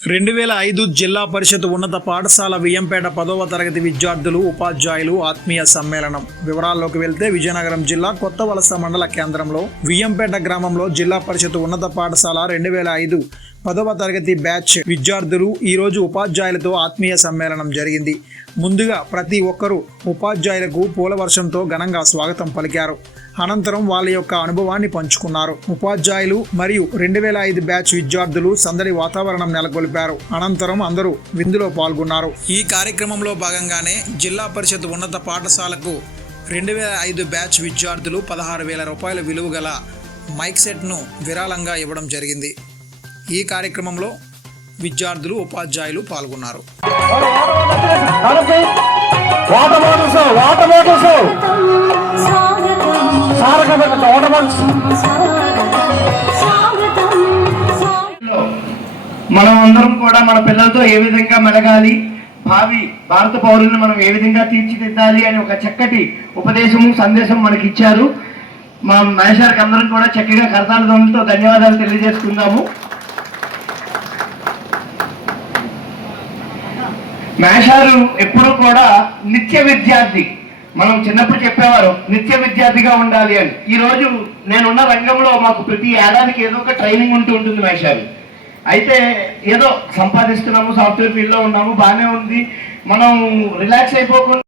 రెండు వేల ఐదు జిల్లా పరిషత్ ఉన్నత పాఠశాల వియ్యంపేట పదవ తరగతి విద్యార్థులు ఉపాధ్యాయులు ఆత్మీయ సమ్మేళనం. వివరాల్లోకి వెళ్తే విజయనగరం జిల్లా కొత్త వలస మండల కేంద్రంలో వియ్యంపేట గ్రామంలో జిల్లా పరిషత్ ఉన్నత పాఠశాల రెండు వేల ఐదు పదవ తరగతి బ్యాచ్ విద్యార్థులు ఈరోజు ఉపాధ్యాయులతో ఆత్మీయ సమ్మేళనం జరిగింది. ముందుగా ప్రతి ఒక్కరూ ఉపాధ్యాయులకు పూల వర్షంతో ఘనంగా స్వాగతం పలికారు. అనంతరం వాళ్ళ యొక్క అనుభవాన్ని పంచుకున్నారు. ఉపాధ్యాయులు మరియు రెండు వేల ఐదు బ్యాచ్ విద్యార్థులు సందడి వాతావరణం నెలకొల్పారు. అనంతరం అందరూ విందులో పాల్గొన్నారు. ఈ కార్యక్రమంలో భాగంగానే జిల్లా పరిషత్ ఉన్నత పాఠశాలకు రెండు వేల ఐదు బ్యాచ్ విద్యార్థులు పదహారు వేల రూపాయల విలువ గల మైక్ సెట్ను విరాళంగా ఇవ్వడం జరిగింది. ఈ కార్యక్రమంలో విద్యార్థులు ఉపాధ్యాయులు పాల్గొన్నారు. వాటర్ వాటర్ మనం అందరం కూడా మన పిల్లలతో ఏ విధంగా మెలగాలి భావి భారత పౌరులను మనం ఏ విధంగా తీర్చిదిద్దాలి అని ఒక చక్కటి ఉపదేశము సందేశం మనకి ఇచ్చారు. మా మహేశ్వరికి అందరం కూడా చక్కగా కరతాళ ధ్వనులతో ధన్యవాదాలు తెలియజేసుకుందాము. మేషారు ఎప్పుడు కూడా నిత్య విద్యార్థి. మనం చిన్నప్పుడు చెప్పేవారు నిత్య విద్యార్థిగా ఉండాలి అని. ఈ రోజు నేనున్న రంగంలో మాకు ప్రతి ఏడాదికి ఏదో ఒక ట్రైనింగ్ ఉంటూ ఉంటుంది మేషారు అయితే ఏదో సంపాదిస్తున్నాము సాఫ్ట్వేర్ ఫీల్డ్లో ఉన్నాము బాగానే ఉంది. మనం రిలాక్స్ అయిపోకుండా